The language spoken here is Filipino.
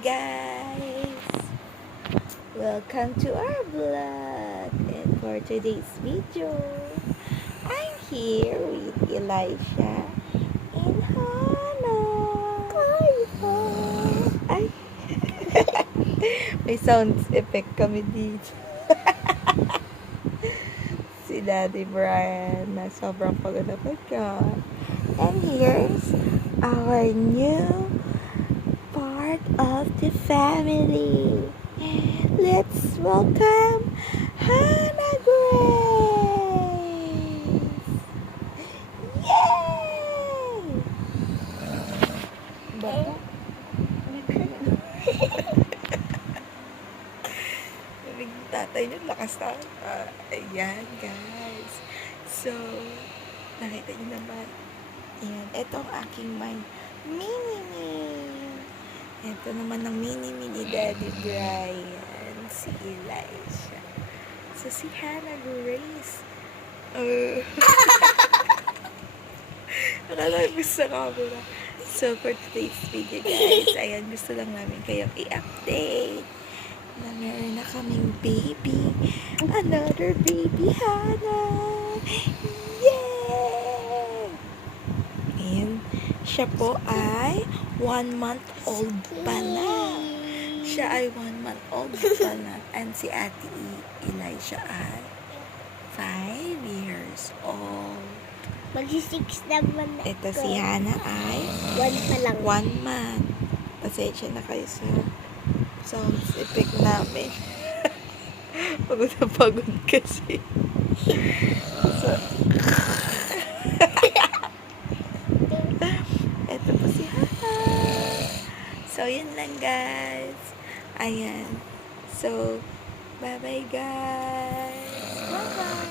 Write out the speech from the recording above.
guys! Welcome to our vlog. And for today's video, I'm here with Elisha and Hannah. Ay! May sound effect kami dito. Si Daddy Brian na sobrang pagod na pagod. And here's our new part of the family. Let's welcome Hannah Grace! Yay! Bago? Narinig tatay niyo, lakas na. Ayan, guys. So, nakita niyo naman. Ayan, ito ang aking mini-me. Ito naman ang mini-me ni Daddy Brian. Si Elisha. So, si Hannah Grace. Nakalabas sa camera. So, for today's video, guys, ayan, gusto lang namin kayong i-update na meron na kaming baby. Another baby, Hannah! Yay! Ayan, siya po ay 1 month old pa lang. Siya ay 1 month old pa lang. And si Ate Elisha ay 5 years old. Mag-6 naman na. Ito si Hannah ay 1 pa lang. 1 month. Pasensya na kayo sa sounds effect namin. Pagod na pagod kasi. So, ito po si Hannah. So, yun lang guys. Ayan. So, bye-bye guys. Bye-bye.